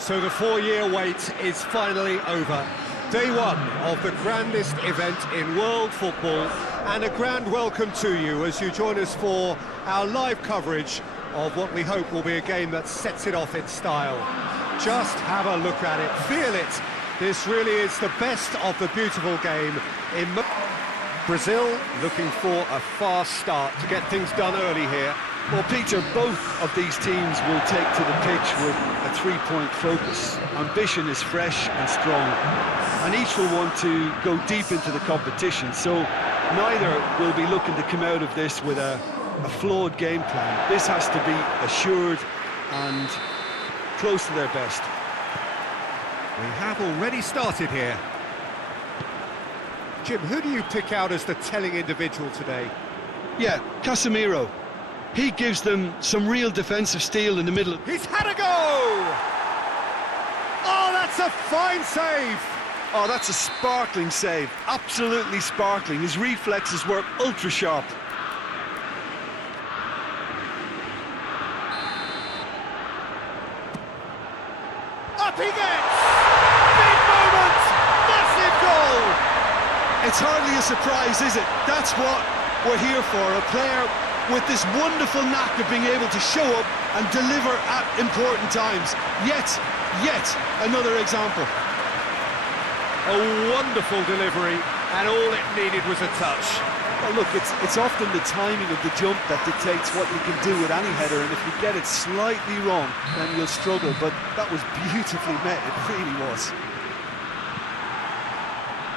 So the 4-year wait is finally over. Day one of the grandest event in world football, and a grand welcome to you as you join us for our live coverage of what we hope will be a game that sets it off in style. Just have a look at it, feel it. This really is the best of the beautiful game. Brazil looking for a fast start to get things done early here. Well, Peter, both of these teams will take to the pitch with a three-point focus. Ambition is fresh and strong, and each will want to go deep into the competition, so neither will be looking to come out of this with a flawed game plan. This has to be assured and close to their best. We have already started here. Jim, who do you pick out as the telling individual today? Yeah, Casemiro. He gives them some real defensive steel in the middle. He's had a go! Oh, that's a fine save! Oh, that's a sparkling save. Absolutely sparkling. His reflexes were ultra-sharp. Up he gets! Big moment! Massive goal! It's hardly a surprise, is it? That's what we're here for. A player with this wonderful knack of being able to show up and deliver at important times. Yet another example. A wonderful delivery, and all it needed was a touch. Well, look, it's often the timing of the jump that dictates what you can do with any header, and if you get it slightly wrong, then you'll struggle, but that was beautifully met, it really was.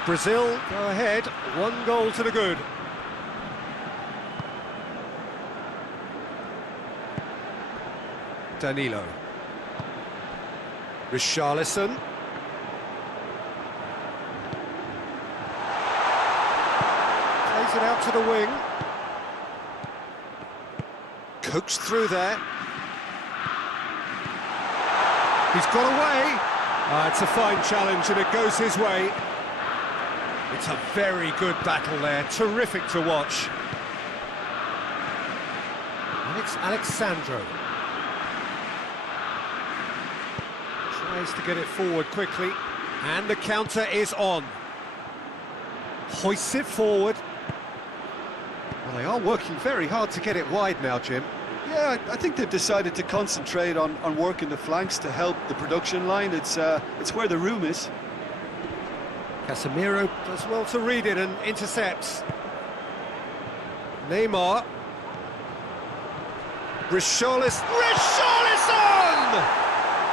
Brazil go ahead, 1 goal to the good. Danilo. Richarlison. Plays it out to the wing. Coaxed through there. He's got away. It's a fine challenge and it goes his way. It's a very good battle there, terrific to watch. And it's Alexandro. Tries to get it forward quickly, and the counter is on. Hoists it forward. Well, they are working very hard to get it wide now, Jim. Yeah, I think they've decided to concentrate on working the flanks to help the production line. It's where the room is. Casemiro does well to read it and intercepts. Neymar. Richarlison!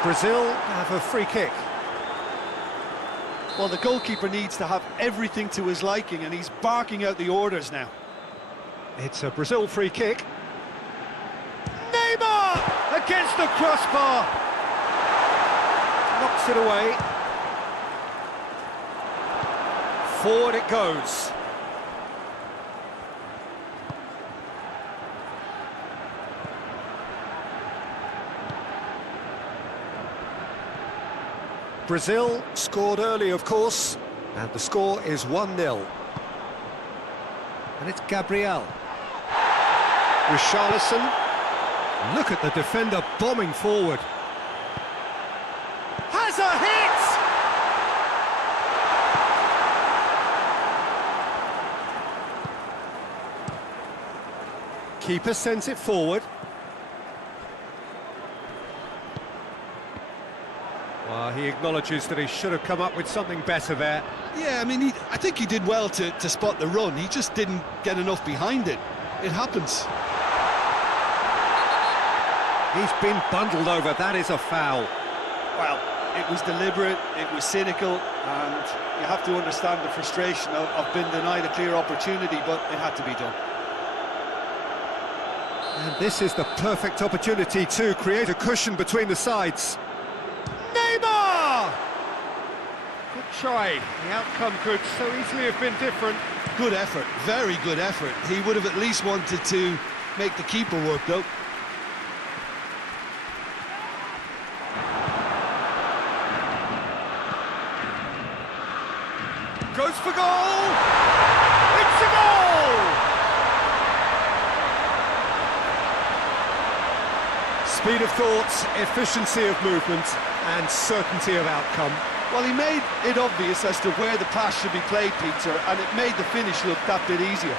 Brazil have a free kick. Well, the goalkeeper needs to have everything to his liking, and he's barking out the orders now. It's a Brazil free kick. Neymar! Against the crossbar! Knocks it away. Forward it goes. Brazil scored early, of course, and the score is 1-0. And it's Gabriel. Richarlison. Look at the defender bombing forward. Has a hit! Keeper sends it forward. Well, he acknowledges that he should have come up with something better there. Yeah, I mean, I think he did well to spot the run. He just didn't get enough behind it. It happens. He's been bundled over. That is a foul. Well, it was deliberate, it was cynical, and you have to understand the frustration of being denied a clear opportunity, but it had to be done. And this is the perfect opportunity to create a cushion between the sides. Neymar! Good try. The outcome could so easily have been different. Good effort, very good effort. He would have at least wanted to make the keeper work, though. Goes for goal! It's a goal! Speed of thought, efficiency of movement. and certainty of outcome. Well, he made it obvious as to where the pass should be played, Peter, and it made the finish look that bit easier.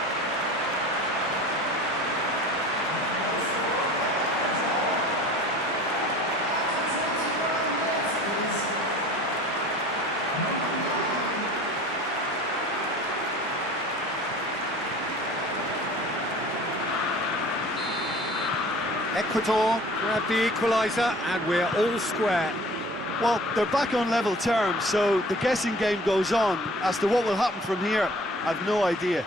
Ecuador grab the equaliser and we're all square. Well, they're back on level terms, so the guessing game goes on. As to what will happen from here, I've no idea.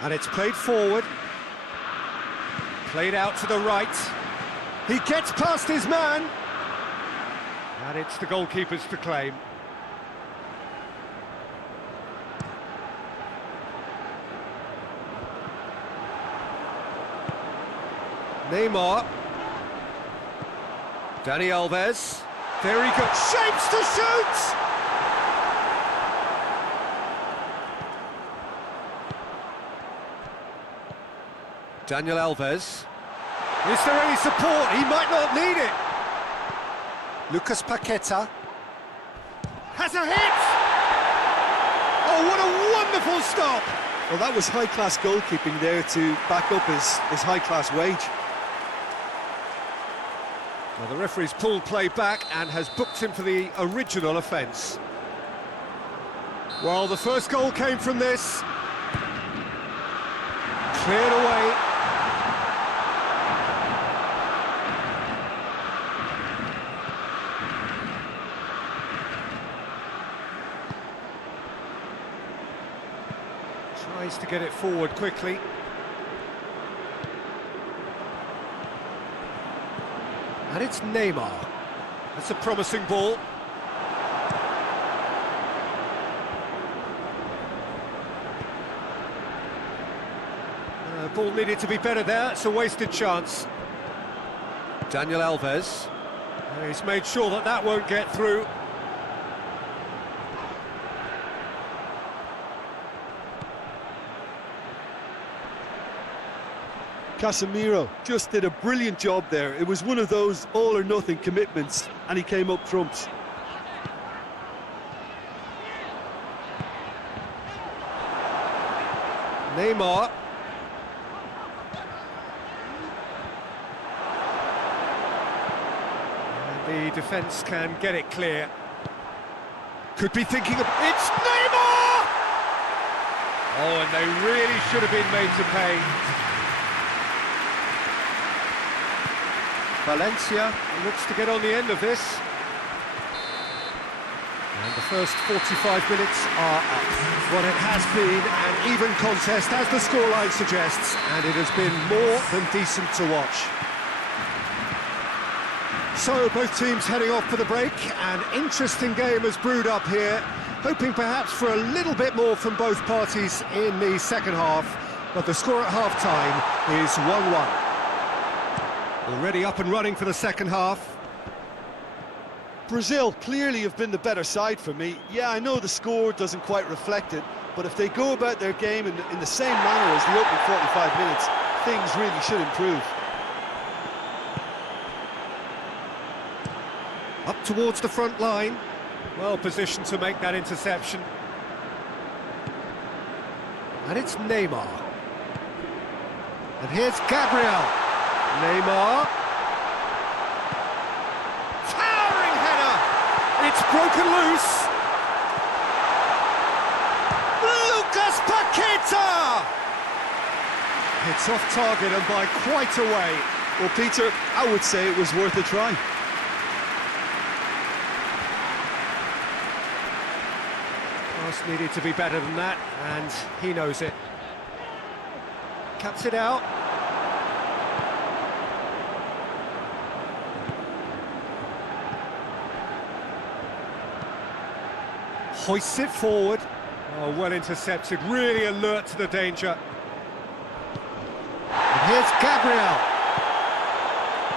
And it's played forward. Played out to the right. He gets past his man. And it's the goalkeeper's to claim. Neymar. Dani Alves. There he goes. Shapes to shoot! Daniel Alves. Is there any support? He might not need it. Lucas Paqueta. Has a hit! Oh, what a wonderful stop! Well, that was high-class goalkeeping there to back up his high-class wage. Well, the referee's pulled play back and has booked him for the original offence. Well, the first goal came from this. Cleared away. Tries to get it forward quickly. And it's Neymar. That's a promising ball. Ball needed to be better there. It's a wasted chance. Daniel Alves. He's made sure that that won't get through. Casemiro just did a brilliant job there. It was one of those all-or-nothing commitments, and he came up trumps. Neymar. And the defence can get it clear. Could be thinking of... It's Neymar! Oh, and they really should have been made to pay. Valencia looks to get on the end of this. And the first 45 minutes are up. Well, it has been an even contest, as the scoreline suggests, and it has been more than decent to watch. So, both teams heading off for the break. An interesting game has brewed up here, hoping perhaps for a little bit more from both parties in the second half, but the score at half-time is 1-1. Already up and running for the second half. Brazil clearly have been the better side for me. Yeah, I know the score doesn't quite reflect it, but if they go about their game in the same manner as the opening 45 minutes, things really should improve. Up towards the front line. Well positioned to make that interception. And it's Neymar. And here's Gabriel. Neymar. Towering header! It's broken loose. Lucas Paqueta! It's off target and by quite a way. Well, Peter, I would say it was worth a try. Pass needed to be better than that, and he knows it. Cuts it out. Hoists it forward. Oh, well intercepted, really alert to the danger. And here's Gabriel.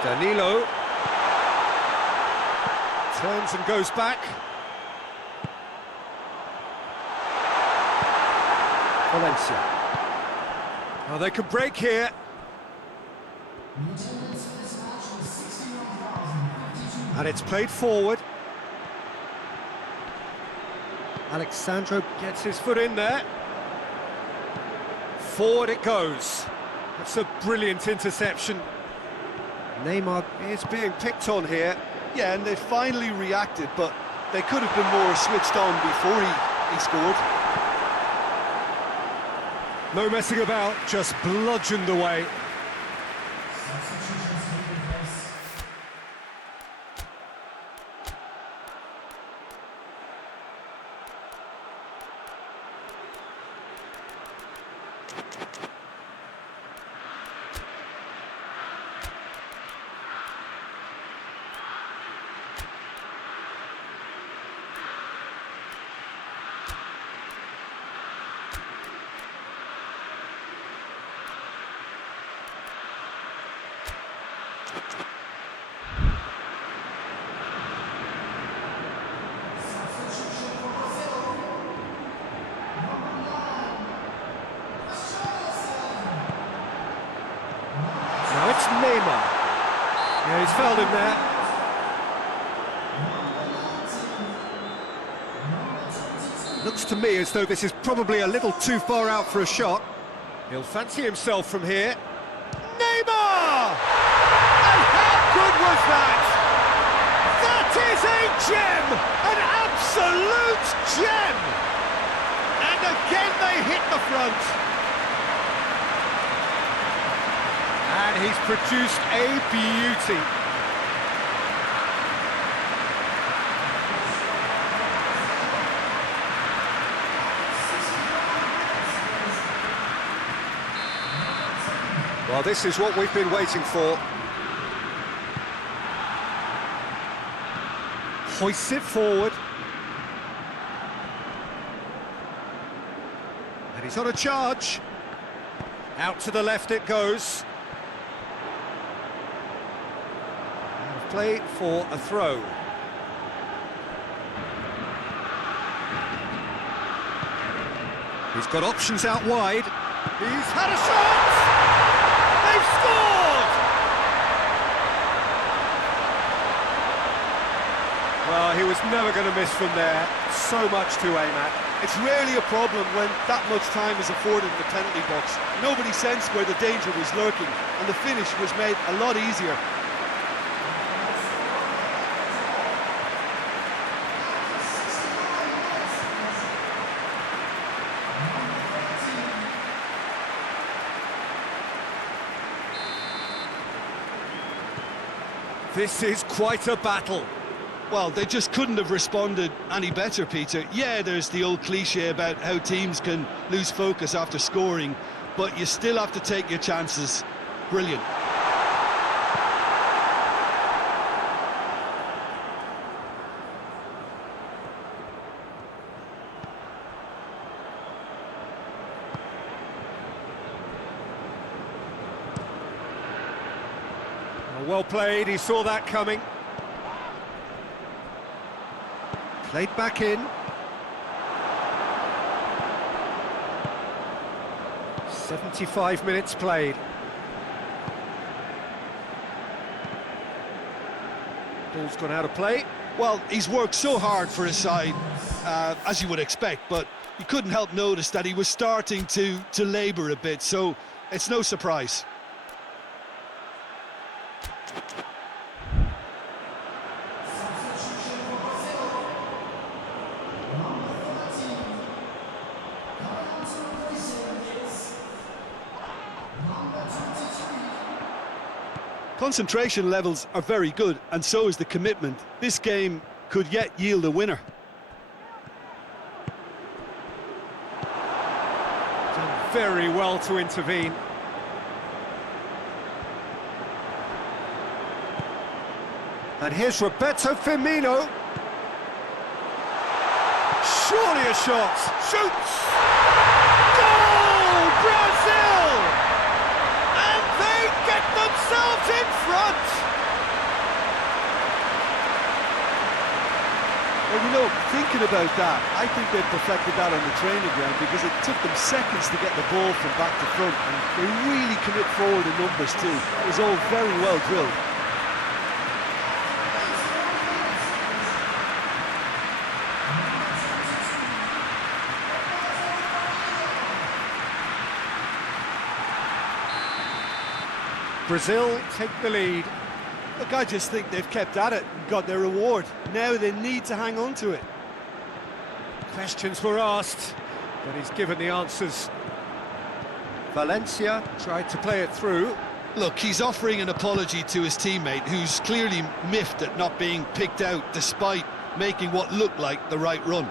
Danilo. Turns and goes back. Valencia. Oh, they can break here. And it's played forward. Alexandro gets his foot in there. Forward it goes. That's a brilliant interception. Neymar is being picked on here. Yeah, and they finally reacted, but they could have been more switched on before he scored. No messing about, just bludgeoned away. Now it's Neymar. Yeah, he's fouled him there. Looks to me as though this is probably a little too far out for a shot. He'll fancy himself from here. Neymar! And how good was that? That is a gem! An absolute gem! And again they hit the front. And he's produced a beauty. Well, this is what we've been waiting for. Hoists it forward. And he's on a charge. Out to the left it goes. Play for a throw. He's got options out wide. He's had a shot! They've scored! Well, he was never going to miss from there. So much to aim at. It's rarely a problem when that much time is afforded in the penalty box. Nobody sensed where the danger was lurking, and the finish was made a lot easier. This is quite a battle. Well, they just couldn't have responded any better, Peter. Yeah, there's the old cliche about how teams can lose focus after scoring, but you still have to take your chances. Brilliant. Well played, he saw that coming. Played back in. 75 minutes played. Ball's gone out of play. Well, he's worked so hard for his side, as you would expect, but you couldn't help notice that he was starting to labour a bit, so it's no surprise. Concentration levels are very good, and so is the commitment. This game could yet yield a winner. Done very well to intervene. And here's Roberto Firmino. Surely a shot. Shoots! Goal! Brazil! And they get themselves in front! Well, you know, thinking about that, I think they perfected that on the training ground because it took them seconds to get the ball from back to front, and they really commit forward in numbers too. It was all very well drilled. Brazil take the lead. Look, I just think they've kept at it and got their reward. Now they need to hang on to it. Questions were asked, but he's given the answers. Valencia tried to play it through. Look, he's offering an apology to his teammate, who's clearly miffed at not being picked out despite making what looked like the right run.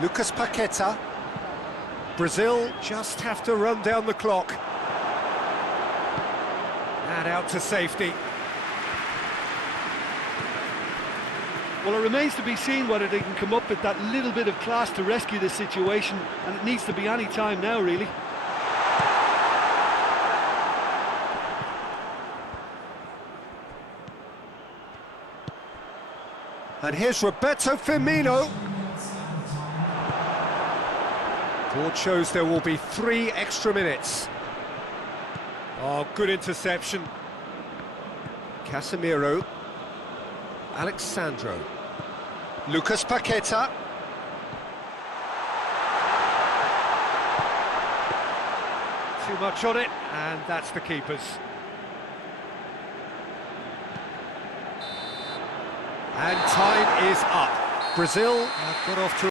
Lucas Paqueta. Brazil just have to run down the clock. And out to safety. Well, it remains to be seen whether they can come up with that little bit of class to rescue this situation, and it needs to be any time now, really. And here's Roberto Firmino. Board shows there will be 3 extra minutes. Oh, good interception. Casemiro. Alexandro. Lucas Paqueta. Too much on it, and that's the keeper's. And time is up. Brazil have got off to